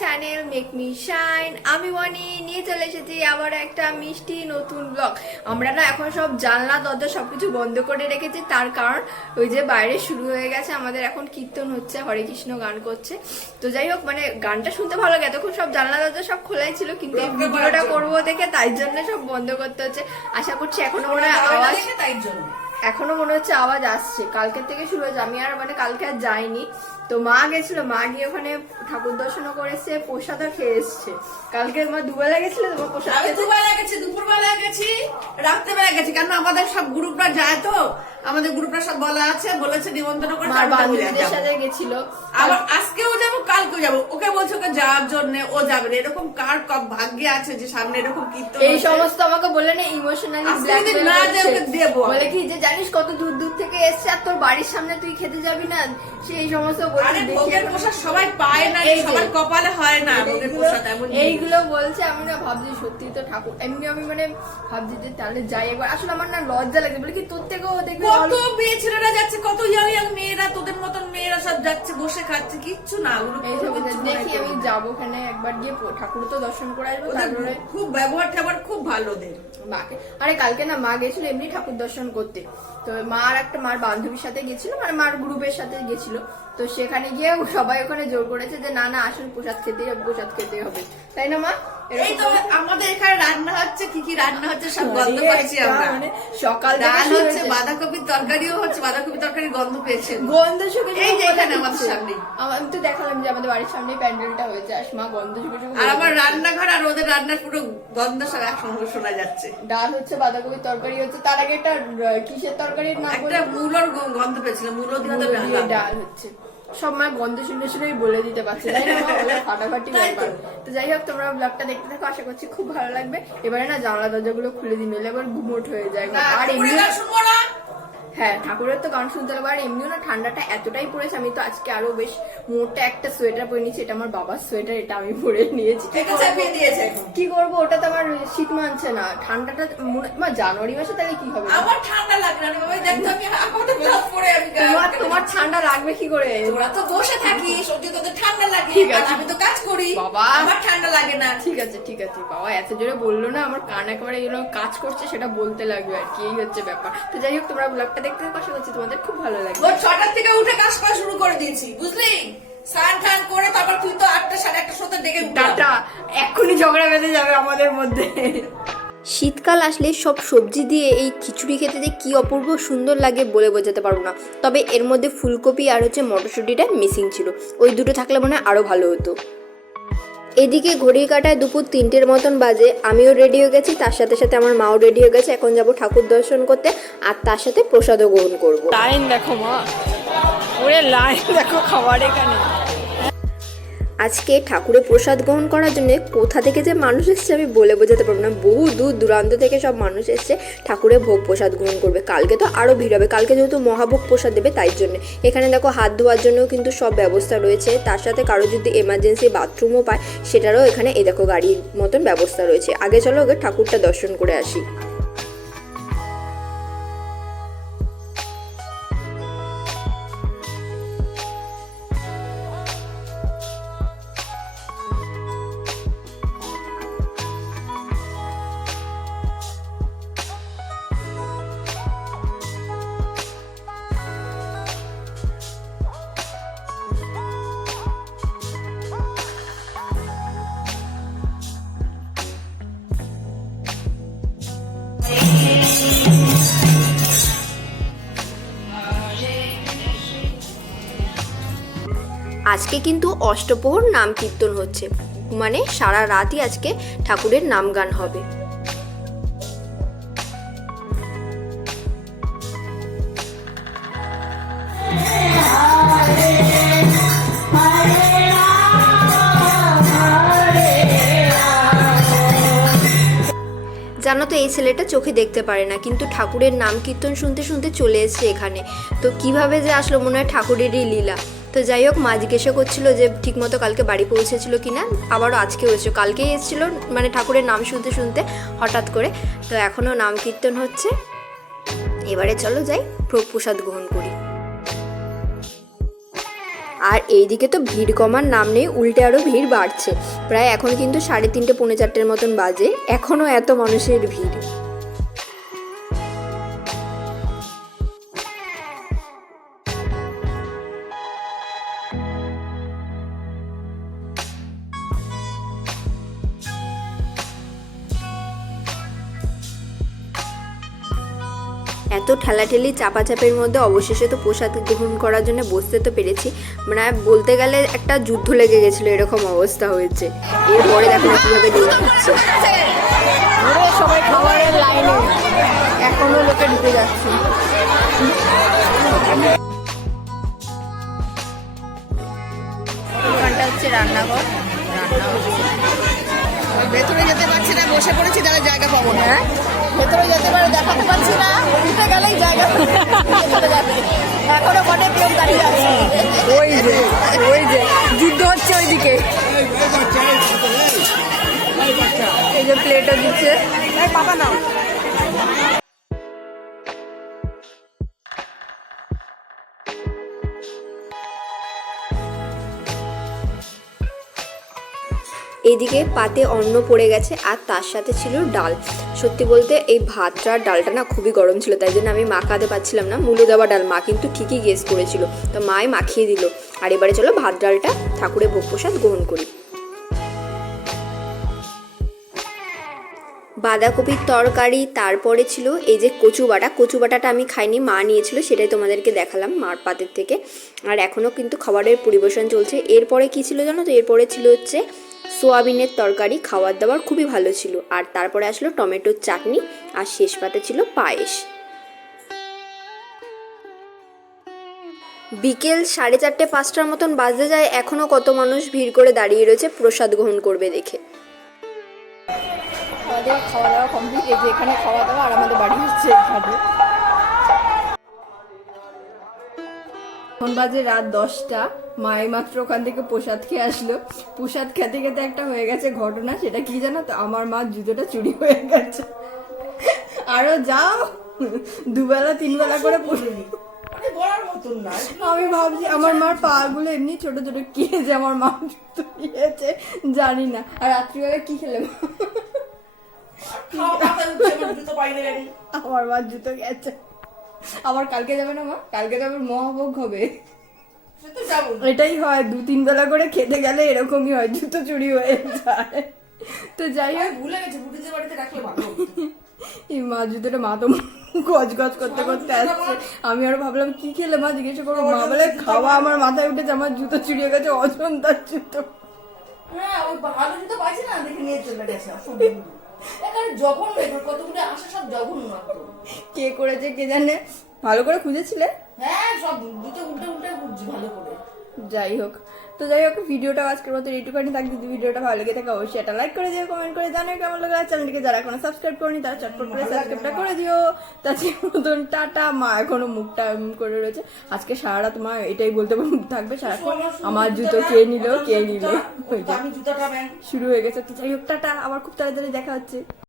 Channel make me shine. আমি ওয়ানি নিয়ে চলে এসেছি আবার একটা মিষ্টি নতুন ব্লগ। আমরা না এখন সব জানলা দরজা সবকিছু বন্ধ করে রেখেছি, তার কারণ ওই যে বাইরে শুরু হয়ে গেছে, আমাদের এখন কীর্তন হচ্ছে, হরে কৃষ্ণ গান করছে। তো যাই হোক, মানে গানটা শুনতে ভালো লাগে। এতক্ষণ সব জানলা দরজা সব খোলাই ছিল, কিন্তু এই ভিডিওটা করবো দেখে তাই জন্য সব বন্ধ করতে হচ্ছে। আশা করছি এখনো মনে হয় আওয়াজ, এখনো মনে হচ্ছে আওয়াজ আসছে। কালকের থেকে শুরু হয়েছে, আমি আর মানে কালকে আর যাইনি। তো মা গেছিল, মা গিয়ে ওখানে ঠাকুর দর্শনও করেছে, প্রসাদও খেয়ে এসছে। কালকে মা দুবেলা গেছিল, তোমার প্রসাদ? আমি দুবেলা গেছি, দুপুরবেলা গেছি, রাত্রেবেলা গেছি, কারণ আমাদের সব গ্রুপরা যায় তো, আমাদের গ্রুপরা সব বলা আছে, বলেছে নিমন্ত্রণ করে বান্ধবীদের সাথে গেছিল। আবার আজকেও যাবো, কালকেও যাবো। ওকে বলছে ওকে যাওয়ার জন্য, ও যাবে না। এরকম কার কব ভাগ্যে আছে যে সামনে এরকম কীর্তন? এই সমস্ত আমাকে বলে না ইমোশনালি ব্ল্যাকমেল করছে, বলে কি যে জানিস কত দূর দূর থেকে এসছে আর তোর বাড়ির সামনে তুই খেতে যাবি না, সেই সমস্ত ভোগের প্রসাদ সবাই পায় না, সবার কপালে হয় না ভোগের প্রসাদ। এইগুলো বলছে। আমি না ভাবছি সত্যি তো ঠাকুর, এমনি আমি মানে ভাবছি যে তাহলে যাই একবার। আসলে আমার না লজ্জা লাগে, বলে কি তোর থেকেও দেখবি কত মেয়ে ছেলেরা যাচ্ছে, কত ইয়াং ইয়াং মেয়েরা, তোদের মতন মেয়েরা সব যাচ্ছে, বসে খাচ্ছে, কিচ্ছু না। দেখি আমি যাবো ওখানে একবার গিয়ে ঠাকুর তো দর্শন করে আসবো। তারপরে খুব ব্যবহার ট্যাবহার খুব ভালো ওদের। মাকে, আরে কালকে না মা গেছিল এমনি ঠাকুর দর্শন করতে। তো মা আর একটা মার বান্ধবীর সাথে গেছিল, মানে মার গ্রুপের সাথে গেছিল। তো সেখানে গিয়ে সবাই ওখানে জোর করেছে যে না না আসুন, প্রসাদ খেতেই হবে, প্রসাদ খেতে হবে, তাই না মা? এই তো আমাদের এখানে রান্না হচ্ছে, কি কি রান্না হচ্ছে সব গন্ধ পাচ্ছি আমরা। মানে সকাল ডাল হচ্ছে, বাঁধাকপির তরকারিও হচ্ছে, বাঁধাকপির তরকারির গন্ধ পেয়েছে, গন্ধ শুকে এই যে এখানে আমাদের সামনে। আমি তো দেখালাম যে আমাদের বাড়ির সামনে প্যান্ডেলটা হয়েছে, আর মা গন্ধ শুকে আর আমার রান্নাঘর আর ওদের রান্নার পুরো গন্ধ সব একসঙ্গে শোনা যাচ্ছে। ডাল হচ্ছে, বাঁধাকপির তরকারি হচ্ছে, তার আগে একটা কিসের তরকারির নাম, একটা মূলোর গন্ধ পেয়েছিল, মূলো দিয়ে ডাল হচ্ছে। সব মা গন্ধ শুনে শুনেই বলে দিতে পারছে, তাই না? ফাটাফাটি ব্যাপার। তো যাই হোক, তোমরা ব্লগটা দেখতে থাকো, আশা করছি খুব ভালো লাগবে। এবারে না জানলা দরজাগুলো খুলে দিন, নইলে এবার গুমোট হয়ে যায়। আর এমনি হ্যাঁ, ঠাকুরের তো গান শুনতে লাগবে। আর এমনিও না ঠান্ডাটা এতটাই পড়েছে, আমি তো আজকে আরো বেশ মোটা একটা সোয়েটার পরে নিয়েছি। এটা আমার বাবার সোয়েটার, এটা আমি পরে নিয়েছি। কি করবো, ওটা তো আমার শীত মানছে না। ঠান্ডাটা জানুয়ারি মাসে তাহলে কি হবে? আমার ঠান্ডা লাগবে না, তোমার ঠান্ডা লাগবে কি করে? তোরা তো বসে থাকিস, তোদের ঠান্ডা লাগে, আমি তো কাজ করি বাবা, আমার ঠান্ডা লাগে না। ঠিক আছে ঠিক আছে বাবা, এত জোরে বললো না, আমার কান একেবারে কাজ করছে, সেটা বলতে লাগবে আর কি, এই হচ্ছে ব্যাপার। তো যাই হোক, তোমরা ব্লগটা দেখতে আশা করছি তোমাদের খুব ভালো লাগবে। 6টার থেকে উঠে কাজ করা শুরু করে দিয়েছি, বুঝলি? স্নান টান করে তারপর তুই তো 8টা 8:30 সময় ডেকে টাটা, এক্ষুনি ঝগড়া বেঁধে যাবে আমাদের মধ্যে। শীতকাল আসলে সব সবজি দিয়ে এই খিচুড়ি খেতে যে কি অপূর্ব সুন্দর লাগে বলে বোঝাতে পারবো না। তবে এর মধ্যে ফুলকপি আর হচ্ছে মটরশুঁটিটা মিসিং ছিল, ওই দুটো থাকলে মনে হয় আরো ভালো হতো। এদিকে ঘড়ির কাঁটায় দুপুর 3টের মতন বাজে, আমিও রেডি হয়ে গেছি, তার সাথে সাথে আমার মাও রেডি হয়ে গেছে। এখন যাব ঠাকুর দর্শন করতে, আর তার সাথে প্রসাদও গ্রহণ করবো। লাইন দেখো মা, ওরে লাইন দেখো খাবার এখানে। আজকে ঠাকুরের প্রসাদ গ্রহণ করার জন্য কোথা থেকে যে মানুষ এসছে আমি বলে বোঝাতে পারবো না। বহু দূর দূরান্ত থেকে সব মানুষ এসছে ঠাকুরের ভোগ প্রসাদ গ্রহণ করবে। কালকে তো আরও ভিড় হবে, কালকে যেহেতু মহাভোগ প্রসাদ দেবে তাই জন্য। এখানে দেখো হাত ধোয়ার জন্যও কিন্তু সব ব্যবস্থা রয়েছে, তার সাথে কারো যদি এমার্জেন্সি বাথরুমও পায় সেটারও এখানে এই দেখো গাড়ির মতন ব্যবস্থা রয়েছে। আগে চলো ওকে ঠাকুরটা দর্শন করে আসি। আজকে কিন্তু অষ্টপ্রহর নাম কীর্তন হচ্ছে, মানে সারা রাতই আজকে ঠাকুরের নাম গান হবে। জানো তো, এই ছেলেটা চোখে দেখতে পারে না, কিন্তু ঠাকুরের নাম কীর্তন শুনতে শুনতে চলে এসছে এখানে। তো কিভাবে যে আসলো, মনে হয় ঠাকুরেরই লীলা। তো যাই হোক, মা জিজ্ঞাসা করছিল যে ঠিকমতো কালকে বাড়ি পৌঁছেছিল কিনা, আবারও আজকে হয়েছে, কালকেই এসেছিলো মানে ঠাকুরের নাম শুনতে শুনতে হঠাৎ করে। তো এখনও নাম কীর্তন হচ্ছে, এবারে চলো যাই প্রসাদ গ্রহণ করি। আর এইদিকে তো ভিড় কমার নাম নেই, উল্টে আরও ভিড় বাড়ছে। প্রায় এখন কিন্তু 3:30 পৌনে 4টের মতন বাজে, এখনও এত মানুষের ভিড়। এত ঠেলাঠেলি চাপাচাপের মধ্যে অবশেষে তো প্রসাদ গ্রহণ করার জন্য বসতে তো পেরেছি। মানে বলতে গেলে একটা যুদ্ধ লেগে গেছিলো, এরকম অবস্থা হয়েছে। এরপরে দেখো না কীভাবে দৌড় দিচ্ছে, সবাই খাবারের লাইনে, এখনো লোকে ঢুকে যাচ্ছে। ওখানটা হচ্ছে রান্নাঘর, ভেতরে যেতে পারছি না, বসে পড়েছি, তাহলে জায়গা পাবো না। ভেতরে যেতে পারে দেখাতে পারছি না, উঠে গেলেই জায়গা চলে যাবে। এখনো অনেক লোক দাঁড়িয়ে আছে, ওই যে যুদ্ধ হচ্ছে ওইদিকে। এই যে প্লেটও দিচ্ছে, পাপা নাও। এইদিকে পাতে অন্ন পড়ে গেছে আর তার সাথে ছিল ডাল। সত্যি বলতে এই ভাতটা আর ডালটা না খুবই গরম ছিল, তাই জন্য আমি মাখাতে পারছিলাম না। মুলো দেওয়া ডাল, মা কিন্তু ঠিকই গেস করেছিল, তো মাই মাখিয়ে দিল। আর এবারে চলো ভাত ডালটা ঠাকুরের ভোগ প্রসাদ গ্রহণ করি। বাঁধাকপির তরকারি, তারপরে ছিল এই যে কচু বাটা। কচু বাটাটা আমি খাইনি, মা নিয়েছিল, সেটাই তোমাদেরকে দেখালাম মার পাতের থেকে। আর এখনও কিন্তু খাবারের পরিবেশন চলছে। এরপরে কি ছিল জানো তো, এরপরে ছিল হচ্ছে সোয়াবিনের তরকারি। খাবার দাবার খুবই ভালো ছিল। আর তারপরে আসলো টমেটোর চাটনি, আর শেষ পাতে ছিল পায়েস। বিকেল 4:30 5টার মতন বাজতে যায়, এখনও কত মানুষ ভিড় করে দাঁড়িয়ে রয়েছে প্রসাদ গ্রহণ করবে দেখে। আমাদের খাওয়া দাওয়া কমপ্লিট, এই যে এখানে খাওয়া দাওয়া, আর আমাদের বাড়ি হচ্ছে এখানে। এখন বাজে রাত 10টা, মাই মাত্র ওখান থেকে প্রসাদ খেয়ে আসলো। প্রসাদ খেতে খেতে একটা হয়ে গেছে ঘটনা, সেটা কি জানো তো, আমার মার জুতোটা চুরি হয়ে গেছে। আরো যাও 2 বেলা 3 বেলা করে আমি ভাবছি আমার মার পা গুলো এমনি ছোট ছোট, কি যে আমার মা জুতো নিয়েছে জানি না। আর রাত্রিবেলা কি খেলে আমার মার জুতো গেছে। আবার কালকে যাবে না মা? কালকে তো আবার মহাভোগ হবে। এটাই হয়, 2-3 বেলা করে খেতে গেলে এরকমই হয়, জুতো চুরি হয়ে যায়। তো যাই হোক, ভুলে গেছে, বুটিদের বাড়িতে রাখলে ভালো হতো। এই মা জুতোটা, মা তো গজ গজ করতে করতে আসছে। আমি আরো ভাবলাম কি খেলে, মা জিজ্ঞাসা করবো, মা বলে খাওয়া আমার মাথায় উঠেছে, আমার জুতো চুরি হয়ে গেছে, অজন্তার জুতো। হ্যাঁ, ওই ভালো জুতো পাইছে না, দেখে নিয়ে চলে গেছে। জঘন্য, কতগুলো আসে, সব জঘন্য। কে করেছে কে জানে, ভালো করে খুঁজেছিলে? হ্যাঁ, সব জুতো উল্টে উল্টে খুঁজছি ভালো করে। যাই হোক, ভিডিওটা আজকের মতো এইটুখানি থাকবে। যদি ভিডিওটা ভালো লেগে থাকে অবশ্যই এটা লাইক করে দিও, কমেন্ট করে জানাও কেমন লাগলো। চ্যানেলটিকে যারা এখনো সাবস্ক্রাইব করেনি তারা চটপট করে সাবস্ক্রাইবটা করে দিও। তাছাড়া মতন টাটা। মা এখনো মুখটা করে রয়েছে, আজকে সারা রাত মা এটাই বলতে থাকবে সারাক্ষণ, আমার জুতো কে নিল কে নিল, শুরু হয়ে গেছে। তো যাই হোক, টাটা, আবার খুব তাড়াতাড়ি দেখা হচ্ছে।